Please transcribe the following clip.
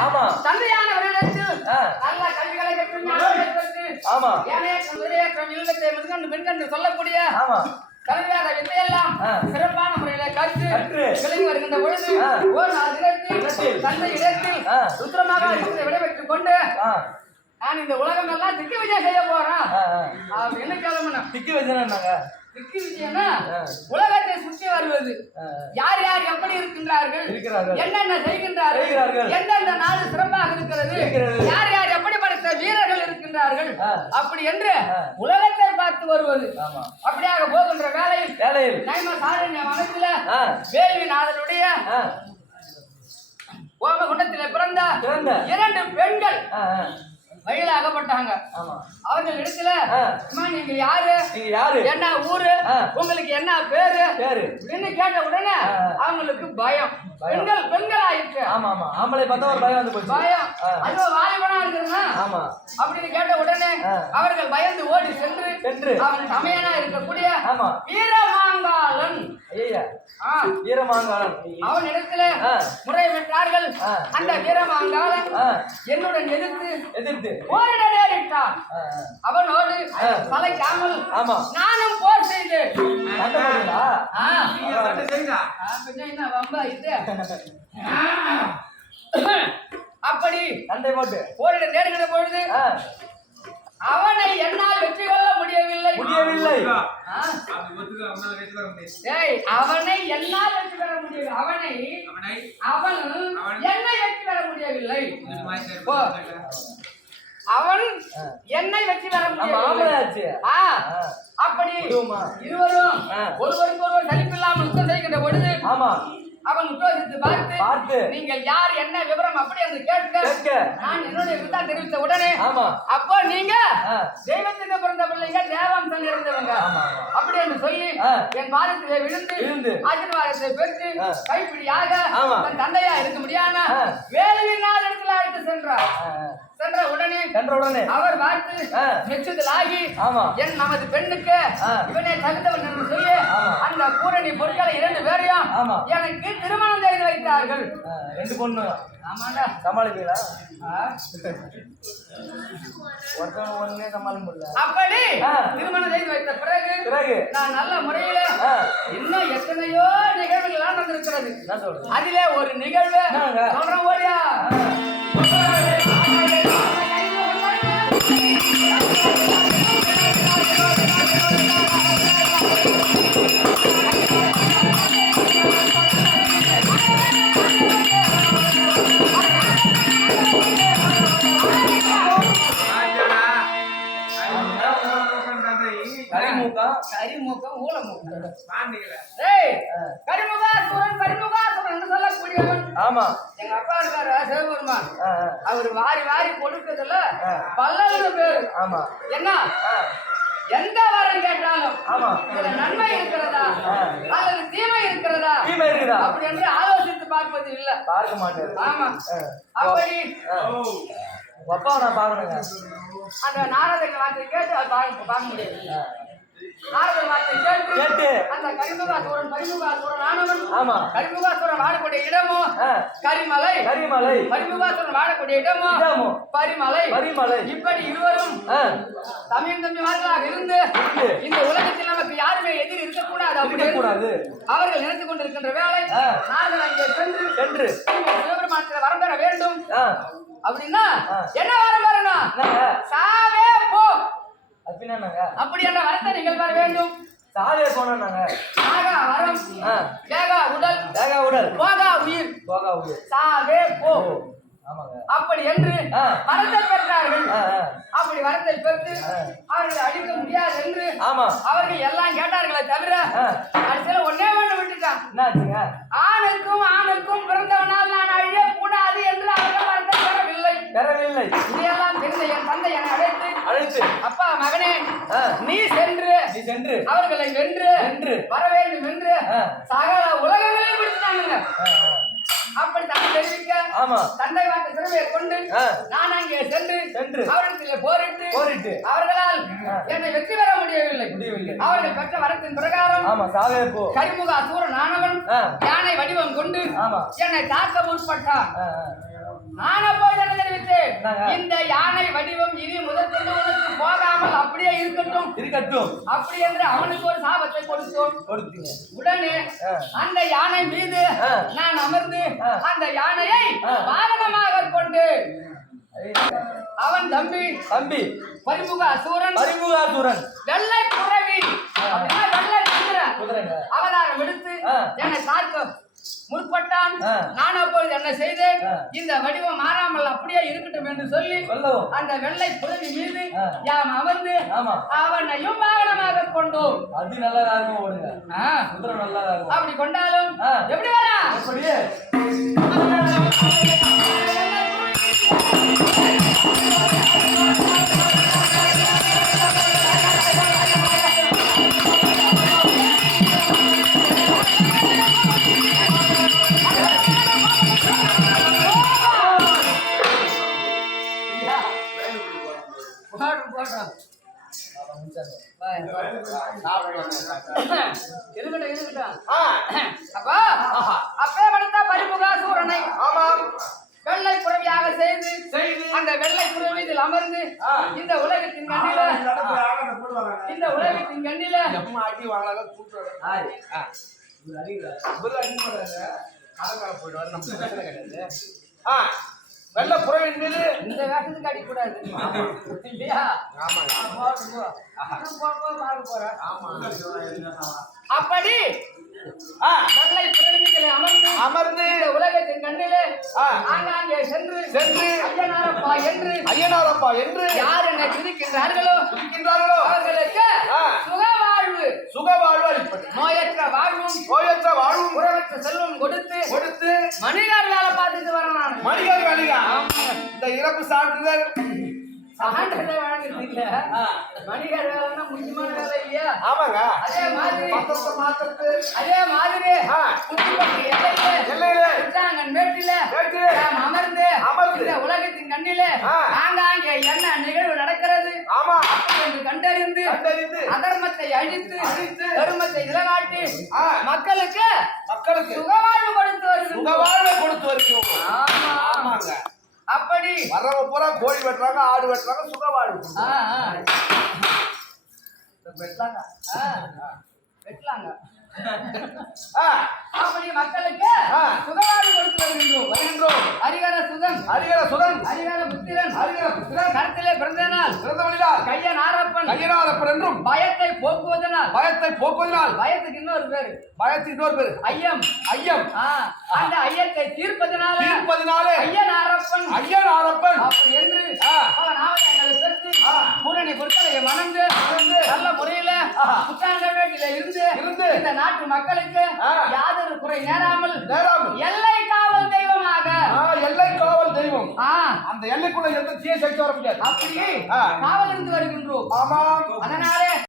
ஆமா. தந்தையானவரிடத்தில். நல்ல கல்விகளை பெற்று ஆமா நிறைவேற்றம் இல்லத்தை முன்கண்டு பின்கண்டு சொல்லக்கூடிய ஆமா கல்வியாக வித்தையெல்லாம். சிறப்பான முறையில கற்று கற்று. விளங்கி வருகின்ற பொழுது. ஒரு நாள் இடத்தில். தந்தை இடத்தில் இருக்கிற விடைபெற்றுக் கொண்டு நான் இந்த உலகம் எல்லாம் திக்கு விஜயம் செய்ய போறேன் என்ன கிளம்பணும் திக்கி வச்சுனாங்க உலகத்தை சுற்றி வருவது. யார் யார் எப்படி இருக்கின்றார்கள். என்னென்ன செய்கின்றார்கள். எந்தெந்த நாடு சிறப்பாக இருக்கிறது. யார் யார் எப்படிப்பட்ட வீரர்கள் இருக்கின்றார்கள். அப்படி என்று. உலகத்தை பார்த்து வருவது அப்படியாக போகின்ற வேளையில் வேலையில் நைம சாரண்ய வேள்விநாதனுடைய ஆ ஓமகுண்டத்திலே பிறந்த. இரண்டு பெண்கள் வழியில அகப்பட்டாங்க ஆமா. அவர்கள் இடத்துல நீங்க யாரு? நீங்க யாரு? என்ன ஊரு. உங்களுக்கு என்ன பேரு? பேரு. அப்படின்னு கேட்ட உடனே. அவங்களுக்கு பயம். பெண்கள் பெண்கள் ஆயிடுச்சு ஆமா ஆமா. ஆம்பளை பார்த்தா ஒரு பயம் வந்து போச்சு. பயம். அது வாலிபனா இருக்கிறனா ஆமா. அப்படின்னு கேட்ட உடனே. அவர்கள் பயந்து ஓடி சென்று சென்று. அவன் தமையனா இருக்கக்கூடிய ஆமா. ஆ, வீரமாங்காளன் அவன் இடத்துல. முறை பெற்றார்கள். அந்த வீரமாங்காளன் ஆ. என்னுடன் எதிர்த்து எதிர்த்து. போரிட நேரிட்டான் ஆ, ஆ. அவனோடு நானும் போர் செய்தேன் என்ன வம்பா இது. அப்படி சண்டை போட்டு. போரிட நேருகிற பொழுது அவனை என்னால் வெற்றி கொள்ள முடியவில்லை. முடியவில்லை. அவனை என்னால் வெற்றி பெற முடியவில்லை. அவனை அவனை? அவன் அவன்? என்னை வெற்றி பெற முடியவில்லை. அவன். என்னை வெற்றி பெற ஆ. அப்படி? இருவரும். ஒருவருக்கு ஒருவர் சலிப்பில்லாமல் யுத்தம் செய்கின்ற பொழுது ஆமா அவன் உத்தோசித்து பார்த்து பார்த்து. நீங்கள் யார் என்ன விவரம் அப்படி என்று கேட்க. நான் என்னுடைய விருத்தா தெரிவித்த உடனே ஆமா அப்போ நீங்க. தெய்வத்துக்கு பிறந்த பிள்ளைங்க தேவாம்சம் இருந்தவங்க. அப்படி என்று சொல்லி. என் பாதத்திலே விழுந்து விழுந்து. ஆசீர்வாதத்தை பெற்று. கைப்பிடியாக. தன் தந்தையா இருக்க முடியாத ஆ. வேலுவினால் இடத்துல அழைத்து சென்றார். சென்ற உடனே சென்ற உடனே அவர் பார்த்து ஆகி ஆமா. என் நமது பெண்ணுக்கு. இவனை தகுந்தவன் என்று சொல்லி. அந்த பூரணி பொருட்களை இரண்டு பேரையும். எனக்கு திருமணம் செய்து வைத்தார்கள் ரெண்டு பொண்ணு ஆமாண்டா சமாளிப்பீங்களா ஆ. ஒருத்தவங்க ஒண்ணுமே சமாளிக்க முடியல அப்படி. திருமணம் செய்து வைத்த பிறகு பிறகு நான் நல்ல முறையில. இன்னும் எத்தனையோ நிகழ்வுகள் எல்லாம் நடந்திருக்கிறது அதிலே ஒரு நிகழ்வு? சொல்றேன் ஓடியா கரிமுகம் ஊழமுகம் பாண்டிகள. ஏய் கரிமுகாசுரன் என்று சொல்லக்கூடியவன் ஆமா. எங்க அப்பா இருக்காரு சிவபெருமான். அவர் வாரி வாரி கொடுக்கறதுல. பல்லவனு பேரு. ஆமா. என்ன? எந்த வரம் கேட்டாலும் ஆமா. இதுல நன்மை இருக்கிறதா. அல்லது தீமை இருக்கிறதா? தீமை அப்படி என்று ஆலோசித்து பார்ப்பது இல்ல. பார்க்க மாட்டேன் ஆமா. அப்படி. நான் அந்த நாரதங்க வார்த்தை கேட்டு அது பார்க்க முடியாது. கேட்டு அந்த கரிமுகாசுரன் ஆனவன் ஆமா. கரிமுகாசுரன் வாழக்கூடிய இடமும் ஆ, கரிமலை. கரிமலை. பரிமுகாசுரன் வாழக்கூடிய இடமும் இடமும் பரிமலை. பரிமலை. இப்படி இருவரும் தமிழ் தம்பி மார்களாக இருந்து. இந்த உலகத்தில் நமக்கு யாருமே எதிரி இருக்கக்கூடாது அப்படி இருக்கக்கூடாது. அவர்கள் நினைத்து கொண்டிருக்கின்ற வேலை. நாங்கள் அங்கே சென்று சென்று. சிவபெருமானத்தில் வரம் பெற வேண்டும். அப்படின்னா. என்ன வரம் என்னங்க? சாவே போ. அப்படின்னா என்னங்க அப்படி என்ற வரத்தை நீங்கள் பெற வேண்டும். சாவே போனாங்க ஆகா வரம். ஏகா உடல். வேகா உடல். போகா உயிர். போகா உயிர். சாவே போ. அப்படி என்று. வரத்தை பெற்றார்கள். அப்படி வரத்தை பெற்று. அவர்களை அழிக்க முடியாது என்று ஆமா. அவர்கள் எல்லாம் கேட்டார்களே தவிர. கடைசியில ஒன்னே ஒண்ணு விட்டுட்டான். என்னாச்சுங்க? ஆணுக்கும் ஆணுக்கும் பிறந்தவனால் நான் அழிய கூடாது என்று அவர்கள் வரத்தை பெறவில்லை. பெறவில்லை இதையெல்லாம் தெரிந்த என் தந்தை என்னை அழைத்து அப்பா மகனே நீ சென்று நீ சென்று அவர்களை வென்று வென்று. வர வேண்டும் என்று. சகல உலகங்களையும் ஆ. அப்படி தான் தெரிவிக்க ஆமா தந்தை வாக்கு சிறுவையை கொண்டு. நான் அங்கே சென்று சென்று. அவரிடத்திலே போரிட்டு போரிட்டு. அவர்களால். என்னை வெற்றி பெற முடியவில்லை முடியவில்லை. அவர்கள் பெற்ற வரத்தின் பிரகாரம் ஆமா சாவே போ கரிமுக அசூரன் ஆனவன். யானை வடிவம் கொண்டு ஆமா. என்னை தாக்க முற்பட்டான் ஆ, ஆ. ஆன என்னங்க? இந்த யானை வடிவம் இனி முதற்கொண்டு உனக்கு போகாமல் அப்படியே இருக்கட்டும் இருக்கட்டும் அப்படி என்று அவனுக்கு ஒரு சாபத்தை கொடுத்தோம் கொடுத்தீங்க உடனே. அந்த யானை மீது. நான் அமர்ந்து. அந்த யானையை. வாகனமாக கொண்டு அவன் தம்பி தம்பி பரிமுக அசூரன் பரிமுகாசுரன் வெள்ளை புறவி அப்படின்னா வெள்ளை குதிரை அவதாரம் எடுத்து. என்னை பார்க்க முற்பட்டான். நான் அப்பொழுது என்ன செய்தேன். இந்த வடிவம் மாறாமல் அப்படியே இருக்கட்டும் என்று சொல்லி அந்த வெள்ளை புறவி மீது. யாம் அமர்ந்து அவனையும் வாகனமாக கொண்டோம். அது நல்லதாகவும் ஓடுங்க. நல்லதாகும் அப்படி கொண்டாலும். எப்படி வரா அப்படியே போடும், போடும். பாய், பாய். இருக்கட்டும், இருக்கட்டும். அப்போ, அப்பேற்பட்ட வெள்ளை புறவியாக செய்து அந்த வெள்ளை புறவி அமர்ந்து இந்த உலகத்தின் கண்ணில இந்த உலகத்தின் கண்ணில ஆய் இவர் கிடையாது வெள்ள புறவின் மீது இந்த வேஷத்துக்கு அடிக்கூடாது. இல்லையா. அப்படி வெள்ளை புறவியில் அமர்ந்து அமர்ந்து உலகத்தின் கண்ணிலே. ஆங்காங்கே சென்று சென்று ஐயனாரப்பா என்று ஐயனாரப்பா என்று யார் என்னை துதிக்கின்றார்களோ இருக்கின்றார்களோ அவர்களுக்கு ஆ. சுக வாழ்வு அளிப்பது நோயற்ற வாழ்வும் நோயற்ற வாழ்வும் உறவற்ற செல்வம் கொடுத்து கொடுத்து மனிதர் வேலை பார்த்துட்டு நான் மனிதர் வேலையா இந்த இறப்பு சான்றிதழ்? சான்றிதழ் வழங்குறது இல்ல ஆ. மனிதர் வேலைன்னா முக்கியமான வேலை இல்லையா? ஆமாங்க. அதே மாதிரி மாத்தத்து அதே மாதிரி எல்லையிலே உச்சாங்கன் மேட்டில அமர்ந்து அமர்ந்து. உலகத்தின் கண்ணிலே. ஆங்காங்கே என்ன நிகழ்வு என்று கண்டறிந்து அதர்மத்தை அழித்து அழித்து தர்மத்தை நிலநாட்டி. மக்களுக்கு மக்களுக்கு சுகவாழ்வு கொடுத்து வருகின்றோம் சுக வாழ்வை கொடுத்து வருகிறோம் ஆமா. ஆமாங்க அப்படி வர்றவங்க பூரா கோழி வெட்டுறாங்க ஆடு வெட்டுறாங்க சுக வாழ்வு ஆ, ஆ, வெட்டலாங்க. வெட்டலாங்க அப்படி மக்களுக்கு ஆ. சுகவாழ்வு கொடுத்து வருகின்றோம். வருகின்றோம். ஹரிகர சுதன் ஹரிகர சுதன் ஹரிகர புத்திரன். ஹரிகர புத்திரன். கருத்திலே பிறந்தனால் பிறந்தவழினால் கையன் ஆரப்பன். கையனாரப்பன் என்றும். பயத்தை போக்குவதனால். பயத்தை போக்குவதனால். பயத்துக்கு இன்னொரு பேரு. பயத்து இன்னொரு பேரு. ஐயம். ஐயம். அந்த ஐயத்தை தீர்ப்பதனால தீர்ப்பதினாலே ஐயன் ஆரப்பன். ஐயனாரப்பன் அப்படி என்று. அவன் ஆவணங்களை பெற்று. பூரணி பொருட்களை மணந்து நல்ல முறையில ஆஹா. புத்தாண்டவேட்டில இருந்து இருந்து இந்த நாட்டு மக்களுக்கு. யாதொரு குறை நேராமல் நேராமல். எல்லை காவல் தெய்வமாக. எல்லை காவல் தெய்வம். அந்த எல்லைக்குள்ள எந்த சக்தி வர முடியாது. அப்படி ஆ. காவல் இருந்து வருகின்றோம் அதனாலே